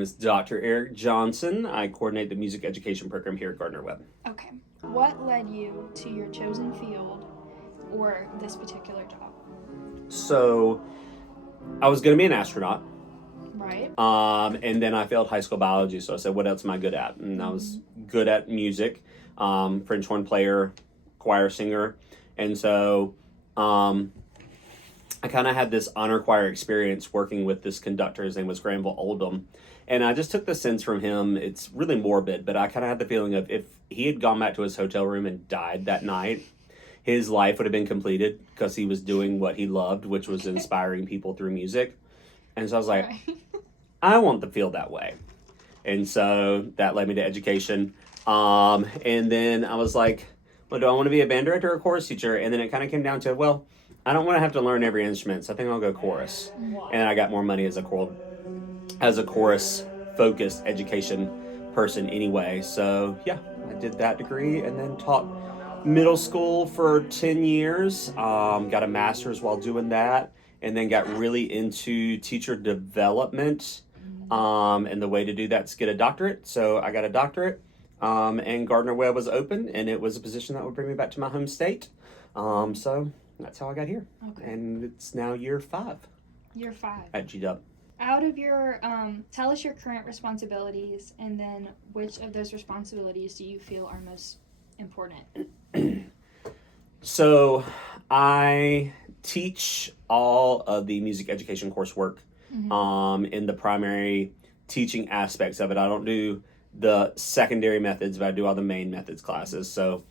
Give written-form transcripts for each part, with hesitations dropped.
name is Dr. Eric Johnson. I coordinate the music education program here at Gardner-Webb. Okay. What led you to your chosen field or this particular job? So, I was going to be an astronaut. Right. And then I failed high school biology, so I said, what else am I good at? And I was good at music, French horn player, choir singer. And so I kind of had this honor choir experience working with this conductor. His name was Granville Oldham. And I just took the sense from him. It's really morbid, but I kind of had the feeling of if he had gone back to his hotel room and died that night, his life would have been completed because he was doing what he loved, which was inspiring people through music. And so I was like, Right. I want to feel that way. And so that led me to education. And then I was like, well, do I want to be a band director or a chorus teacher? And then it kind of came down to, well, I don't want to have to learn every instrument, so I think I'll go chorus. And I got more money as a chorus focused education person anyway. So yeah, I did that degree and then taught middle school for 10 years. Got a master's while doing that, and then got really into teacher development. And the way to do that is get a doctorate. So I got a doctorate, and Gardner-Webb was open, and it was a position that would bring me back to my home state. So that's how I got here. Okay. And it's now year 5 Year 5. at GW. Out of your, tell us your current responsibilities, and then which of those responsibilities do you feel are most important? So I teach all of the music education coursework in the primary teaching aspects of it. I don't do the secondary methods, but I do all the main methods classes. So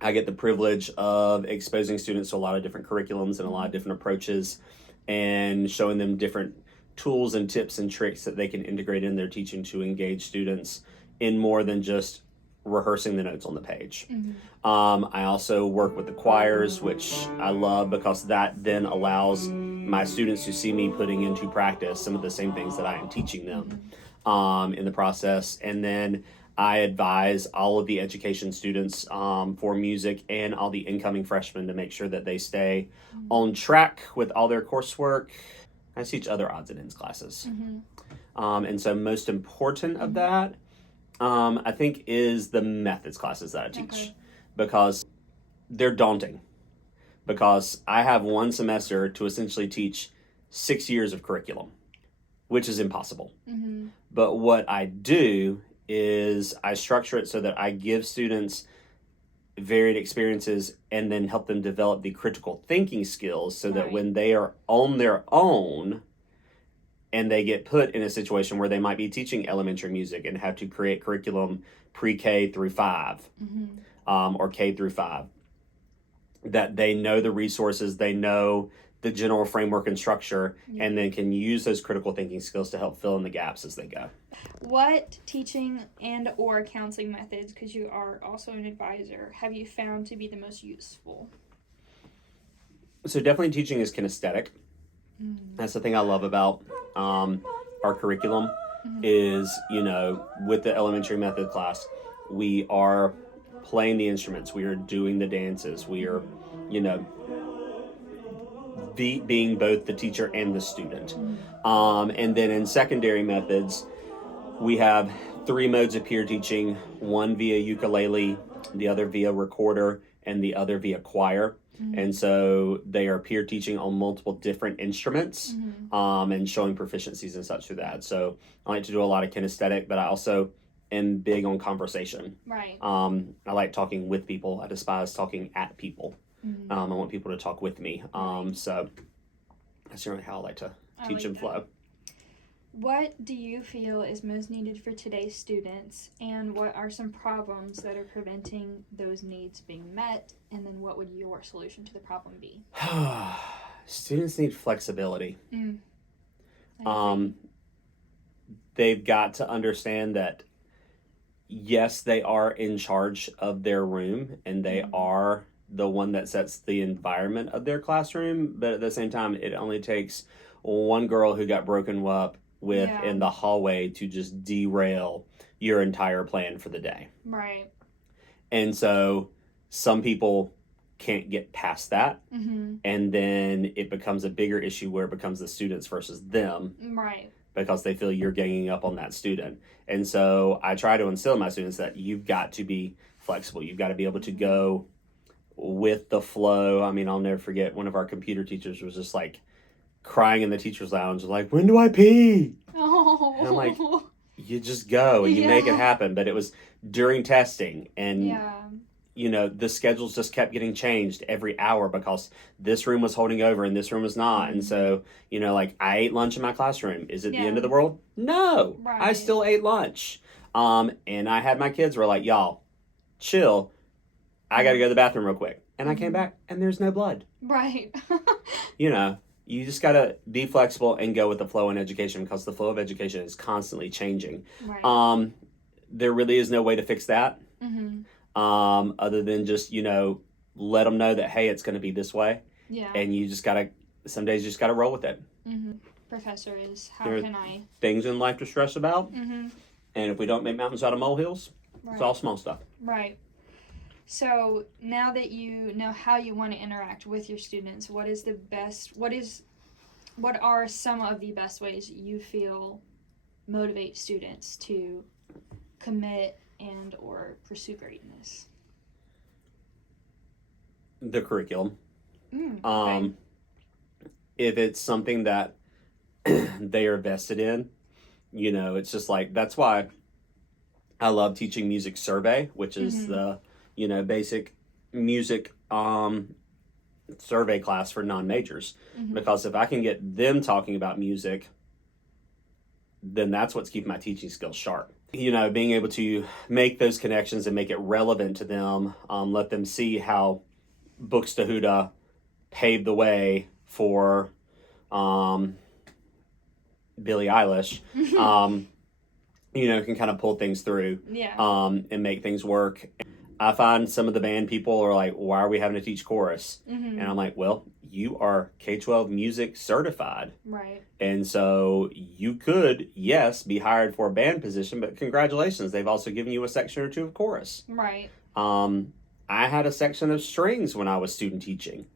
I get the privilege of exposing students to a lot of different curriculums and a lot of different approaches and showing them different tools and tips and tricks that they can integrate in their teaching to engage students in more than just rehearsing the notes on the page. I also work with the choirs, which I love because that then allows my students to see me putting into practice some of the same things that I am teaching them in the process. And then I advise all of the education students for music and all the incoming freshmen to make sure that they stay on track with all their coursework. I teach other odds and ends classes. And so most important of that, I think, is the methods classes that I teach, because they're daunting, because I have one semester to essentially teach 6 years of curriculum, which is impossible. But what I do is I structure it so that I give students varied experiences and then help them develop the critical thinking skills so that when they are on their own and they get put in a situation where they might be teaching elementary music and have to create curriculum pre-K through 5 or K through 5, that they know the resources, they know the general framework and structure, and then can use those critical thinking skills to help fill in the gaps as they go. What teaching and or counseling methods, because you are also an advisor, have you found to be the most useful? So definitely teaching is kinesthetic. That's the thing I love about our curriculum is, with the elementary method class, we are playing the instruments, we are doing the dances, we are, being both the teacher and the student. And then in secondary methods, we have 3 modes of peer teaching, one via ukulele, the other via recorder, and the other via choir. And so they are peer teaching on multiple different instruments and showing proficiencies and such through that. So I like to do a lot of kinesthetic, but I also am big on conversation. Right. I like talking with people. I despise talking at people. I want people to talk with me. So that's generally how I like to teach and flow. What do you feel is most needed for today's students, and what are some problems that are preventing those needs being met, and then what would your solution to the problem be? Students need flexibility. They've got to understand that, yes, they are in charge of their room, and they are the one that sets the environment of their classroom, but at the same time, it only takes one girl who got broken up with in the hallway to just derail your entire plan for the day. Right. And so some people can't get past that, and then it becomes a bigger issue where it becomes the students versus them. Right. because they feel you're ganging up on that student. And so I try to instill in my students that you've got to be flexible. You've got to be able to go with the flow. I mean, I'll never forget one of our computer teachers was just like crying in the teacher's lounge, like, when do I pee? Oh. And I'm like, you just go and you make it happen. But it was during testing, and Yeah. you know, the schedules just kept getting changed every hour because this room was holding over and this room was not. And so, you know, like, I ate lunch in my classroom. Is it the end of the world? No. I Right. still ate lunch. And I had my kids were like, y'all, chill. I got to go to the bathroom real quick. And I came back and there's no blood. Right. You know, you just got to be flexible and go with the flow in education, because the flow of education is constantly changing. Right. There really is no way to fix that. Mhm. Other than just, you know, let them know that, hey, it's going to be this way. Yeah. And you just got to, some days you just got to roll with it. Mhm. Professor is how There- can I? Things in life to stress about. Mhm. And if we don't make mountains out of molehills, Right. it's all small stuff. Right. So now that you know how you want to interact with your students, what are some of the best ways you feel motivate students to commit and or pursue greatness? The curriculum. Okay. If it's something that they are vested in, you know, it's just like, that's why I love teaching music survey, which is the, you know, basic music survey class for non-majors. Because if I can get them talking about music, then that's what's keeping my teaching skills sharp. You know, being able to make those connections and make it relevant to them, let them see how Buxtehude paved the way for Billie Eilish, you know, can kind of pull things through Yeah. and make things work. I find some of the band people are like, why are we having to teach chorus? Mhm. And I'm like, well, you are K-12 music certified. Right. And so you could, yes, be hired for a band position, but congratulations, they've also given you a section or two of chorus. Right. I had a section of strings when I was student teaching.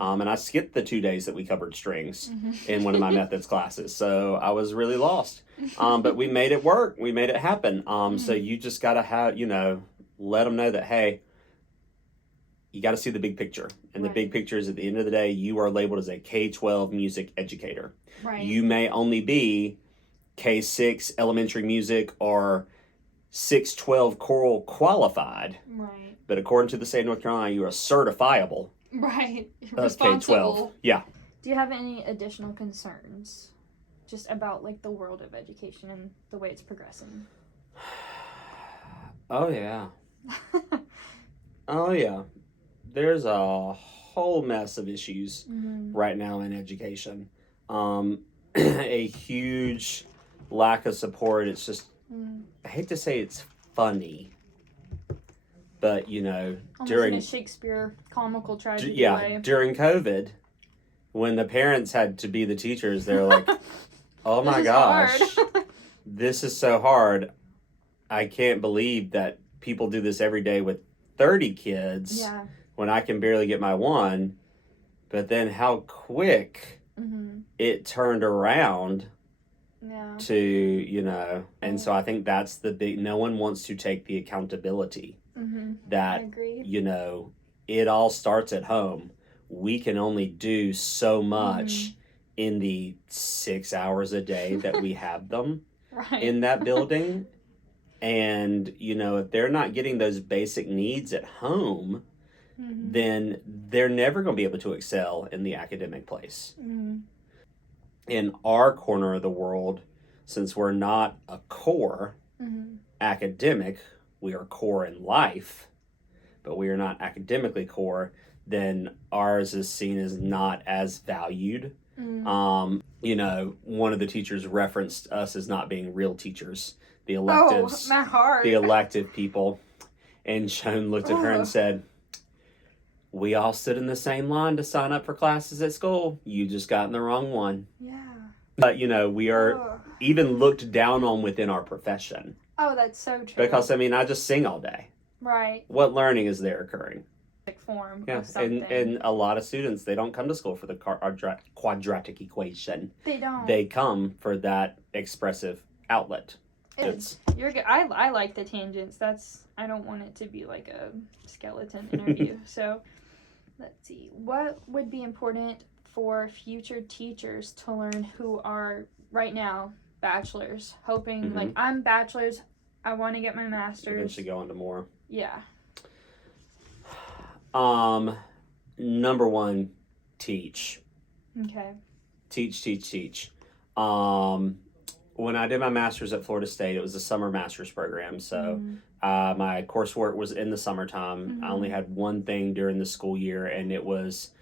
And I skipped the 2 days that we covered strings in one of my methods classes. So I was really lost. But we made it work. We made it happen. So you just got to have, you know, let them know that, hey, you got to see the big picture. And the big picture is, at the end of the day, you are labeled as a K-12 music educator. Right. You may only be K-6 elementary music or 612 choral qualified. Right. But according to the state of North Carolina, you are certifiable Right. as K-12. Responsible. Yeah. Do you have any additional concerns just about like the world of education and the way it's progressing? Oh, yeah. Oh, yeah. There's a whole mess of issues right now in education. A huge lack of support. It's just, I hate to say it's funny, but, you know, Almost during in a Shakespeare comical tragedy yeah, way. during COVID, when the parents had to be the teachers, they're like, oh my This is gosh, hard. this is so hard. I can't believe that people do this every day with 30 kids Yeah. when I can barely get my one. But then how quick it turned around Yeah. to, you know, and so I think that's the big, no one wants to take the accountability I that, agree. you know, it all starts at home. We can only do so much in the 6 hours a day that we have them Right. in that building. And, you know, if they're not getting those basic needs at home, then they're never going to be able to excel in the academic place. In our corner of the world, since we're not a core academic, we are core in life, but we are not academically core, then ours is seen as not as valued. You know, one of the teachers referenced us as not being real teachers, the electives, my heart. the elective people. And Joan looked at her and said, we all stood in the same line to sign up for classes at school. You just got in the wrong one. Yeah. But, you know, we are even looked down on within our profession. Oh, that's so true. Because, I mean, I just sing all day. Right. What learning is there occurring? form Yeah, of something. and a lot of students, they don't come to school for the quadratic equation. They don't. They come for that expressive outlet. You're good. I like the tangents. I don't want it to be like a skeleton interview. So, let's see. What would be important for future teachers to learn who are right now bachelors, hoping like I'm bachelors, I want to get my master's. Eventually go into more. Yeah. Number one, teach. Okay. Teach. When I did my master's at Florida State, it was a summer master's program. So my coursework was in the summertime. I only had one thing during the school year, and it was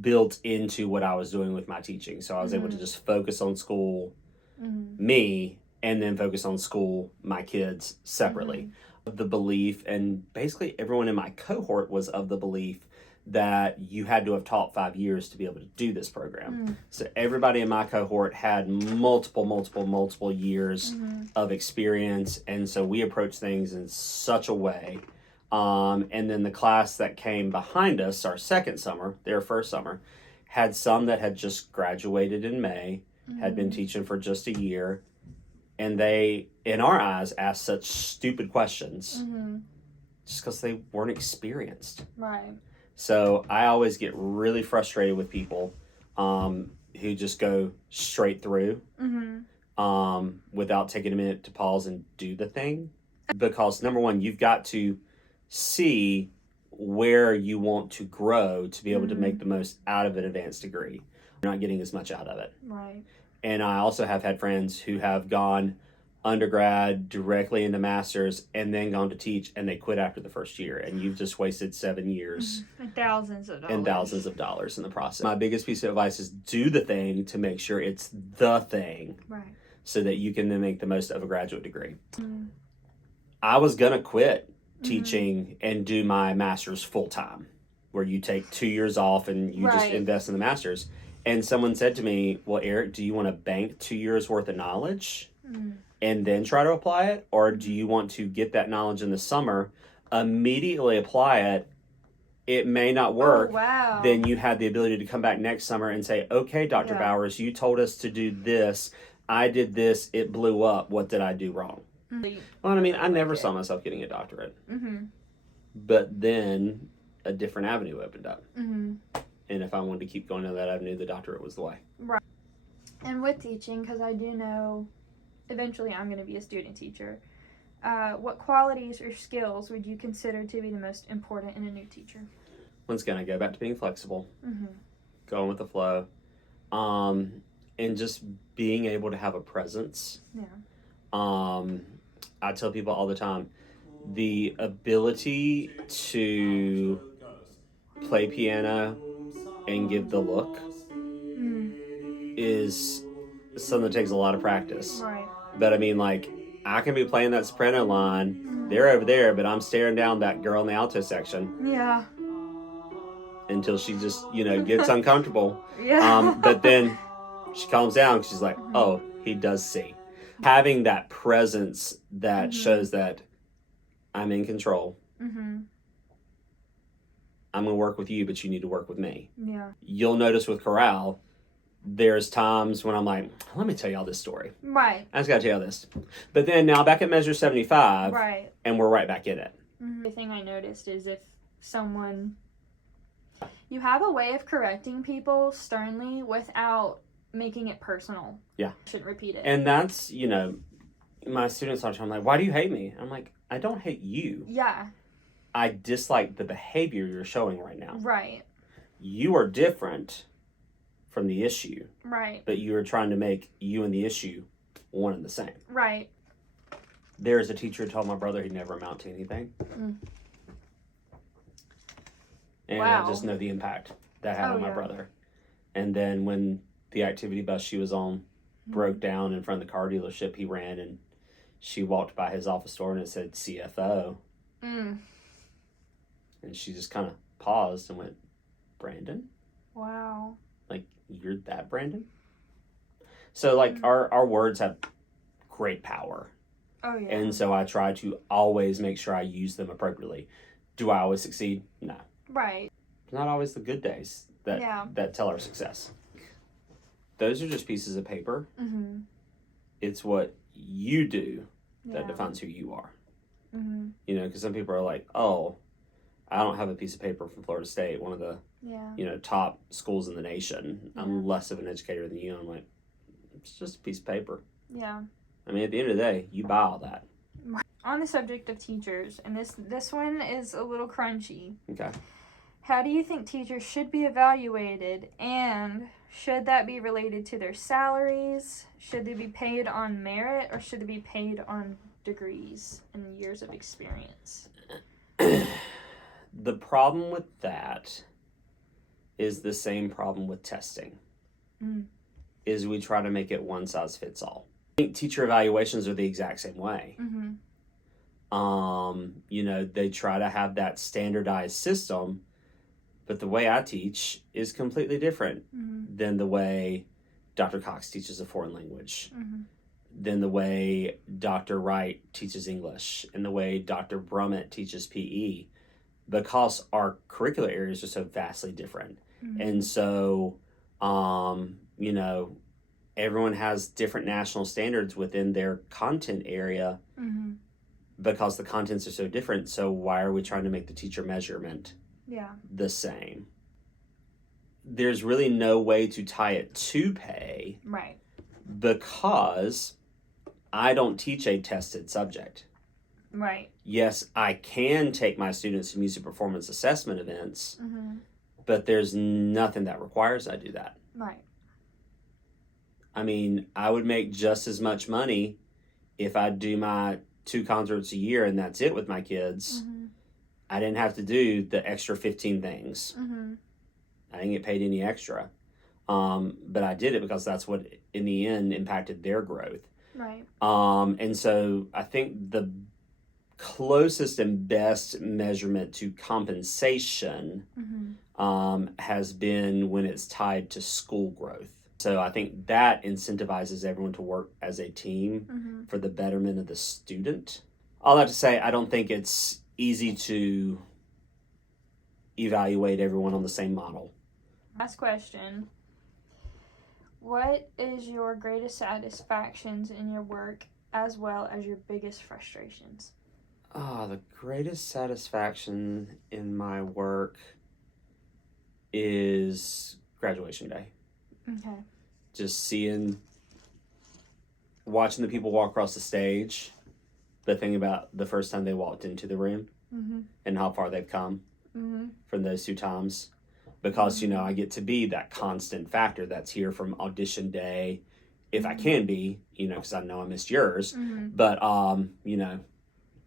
built into what I was doing with my teaching. So I was able to just focus on school, me, and then focus on school, my kids, separately. The belief, and basically everyone in my cohort was of the belief that you had to have taught 5 years to be able to do this program. So everybody in my cohort had multiple years of experience, and so we approached things in such a way. And then the class that came behind us, our second summer, their first summer, had some that had just graduated in May, had been teaching for just a year, and they, in our eyes, asked such stupid questions just because they weren't experienced. Right. So I always get really frustrated with people who just go straight through without taking a minute to pause and do the thing. Because number one, you've got to see where you want to grow to be able to make the most out of an advanced degree. You're not getting as much out of it. Right. And I also have had friends who have gone undergrad directly into masters and then gone to teach, and they quit after the first year, and you've just wasted 7 years and thousands of dollars in the process. My biggest piece of advice is do the thing to make sure it's the thing, right, so that you can then make the most of a graduate degree. I was gonna quit teaching and do my master's full-time, where you take 2 years off and you just invest in the master's. And someone said to me, well, Eric, do you want to bank 2 years worth of knowledge and then try to apply it? Or do you want to get that knowledge in the summer, immediately apply it? It may not work. Oh, wow. Then you have the ability to come back next summer and say, okay, Dr. Bowers, you told us to do this. I did this. It blew up. What did I do wrong? Well, I mean, I never saw myself getting a doctorate. But then a different avenue opened up. And if I wanted to keep going down that avenue, the doctorate was the way. Right. And with teaching, because I do know eventually I'm going to be a student teacher, what qualities or skills would you consider to be the most important in a new teacher? Once again, I go back to being flexible, going with the flow, and just being able to have a presence. Yeah. I tell people all the time, the ability to play piano and give the look is something that takes a lot of practice. Right. But I mean, like, I can be playing that soprano line, they're over there, but I'm staring down that girl in the alto section. Yeah. Until she just, gets uncomfortable. Yeah. But then she calms down because she's like, oh, he does see. Having that presence that shows that I'm in control. I'm going to work with you, but you need to work with me. Yeah. You'll notice with chorale, there's times when I'm like, let me tell y'all this story. Right. I just got to tell y'all this. But then now back at measure 75, right, and we're right back in it. The thing I noticed is if someone, you have a way of correcting people sternly without making it personal. Yeah. Shouldn't repeat it. And that's, my students all the time, like, why do you hate me? I'm like, I don't hate you. Yeah. I dislike the behavior you're showing right now. Right. You are different from the issue. Right. But you are trying to make you and the issue one and the same. Right. There's a teacher who told my brother he'd never amount to anything. And wow. I just know the impact that had on my brother. And then when the activity bus she was on broke down in front of the car dealership, he ran and she walked by his office door and it said CFO. And she just kind of paused and went, Brandon? Wow. Like, you're that Brandon? So, like, our words have great power. Oh, yeah. And so I try to always make sure I use them appropriately. Do I always succeed? No. Right. It's not always the good days that Yeah. that tell our success. Those are just pieces of paper. Mm-hmm. It's what you do that Yeah. defines who you are. Mm-hmm. You know, because some people are like, oh, I don't have a piece of paper from Florida State, one of the, Yeah. you know, top schools in the nation. Yeah. I'm less of an educator than you. I'm like, it's just a piece of paper. Yeah. I mean, at the end of the day, you buy all that. On the subject of teachers, and this one is a little crunchy. Okay. How do you think teachers should be evaluated, and should that be related to their salaries? Should they be paid on merit, or should they be paid on degrees and years of experience? The problem with that is the same problem with testing. Is we try to make it one size fits all. I think teacher evaluations are the exact same way. Mm-hmm. You know, they try to have that standardized system, but the way I teach is completely different than the way Dr. Cox teaches a foreign language, than the way Dr. Wright teaches English, and the way Dr. Brummett teaches PE, because our curricular areas are so vastly different. And so, you know, everyone has different national standards within their content area because the contents are so different. So why are we trying to make the teacher measurement the same? There's really no way to tie it to pay, Right. because I don't teach a tested subject. Right. Yes, I can take my students to music performance assessment events, but there's nothing that requires I do that. Right. I mean, I would make just as much money if I do my 2 concerts a year and that's it with my kids. I didn't have to do the extra 15 things. I didn't get paid any extra. But I did it because that's what, in the end, impacted their growth. Right. And so I think the closest and best measurement to compensation has been when it's tied to school growth. So I think that incentivizes everyone to work as a team for the betterment of the student. I'll have to say, I don't think it's easy to evaluate everyone on the same model. Last question. What is your greatest satisfactions in your work, as well as your biggest frustrations? The greatest satisfaction in my work is graduation day. Okay. Just watching the people walk across the stage, but thinking about the first time they walked into the room and how far they've come from those 2 times. Because, you know, I get to be that constant factor that's here from audition day, if I can be, you know, because I know I missed yours, but, you know,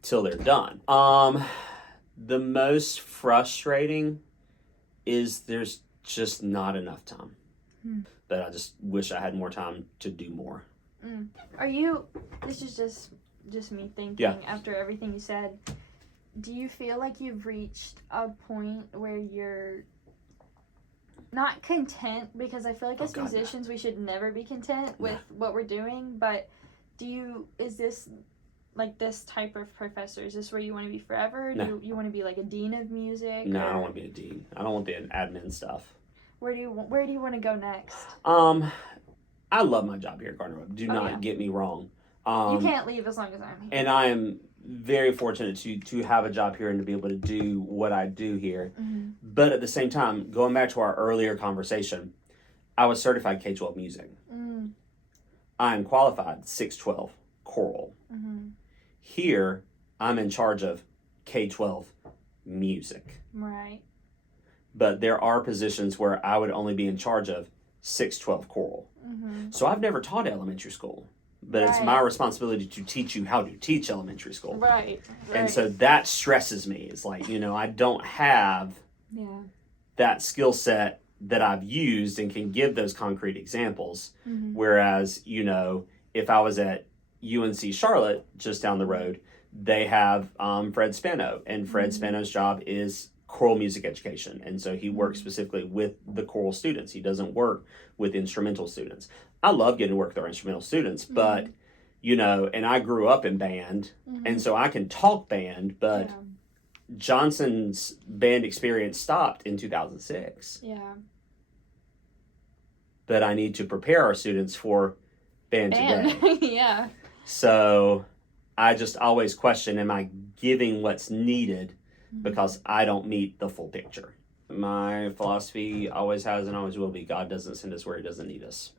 till they're done. The most frustrating is there's just not enough time. But I just wish I had more time to do more. This is just me thinking after everything you said, do you feel like you've reached a point where you're not content? Because I feel like as musicians we should never be content with what we're doing, but is this like this type of professor, is this where you want to be forever? No. Do you want to be like a dean of music? No, I don't want to be a dean. I don't want the admin stuff. Where do you want to go next? I love my job here at Gardner Webb. Do not get me wrong. You can't leave as long as I'm here. And I am very fortunate to have a job here and to be able to do what I do here. But at the same time, going back to our earlier conversation, I was certified K-12 music. I am qualified 612 choral. Here, I'm in charge of K-12 music. Right. But there are positions where I would only be in charge of 612 choral. So I've never taught elementary school, but it's my responsibility to teach you how to teach elementary school. Right. And so that stresses me. It's like, you know, I don't have that skill set that I've used and can give those concrete examples. Whereas, you know, if I was at UNC Charlotte, just down the road, they have Fred Spano, and Fred Spano's job is choral music education, and so he works specifically with the choral students. He doesn't work with instrumental students. I love getting to work with our instrumental students, but you know, and I grew up in band, and so I can talk band, but Johnson's band experience stopped in 2006. Yeah. But I need to prepare our students for band today. Yeah. So I just always question, am I giving what's needed because I don't meet the full picture? My philosophy always has and always will be, God doesn't send us where he doesn't need us.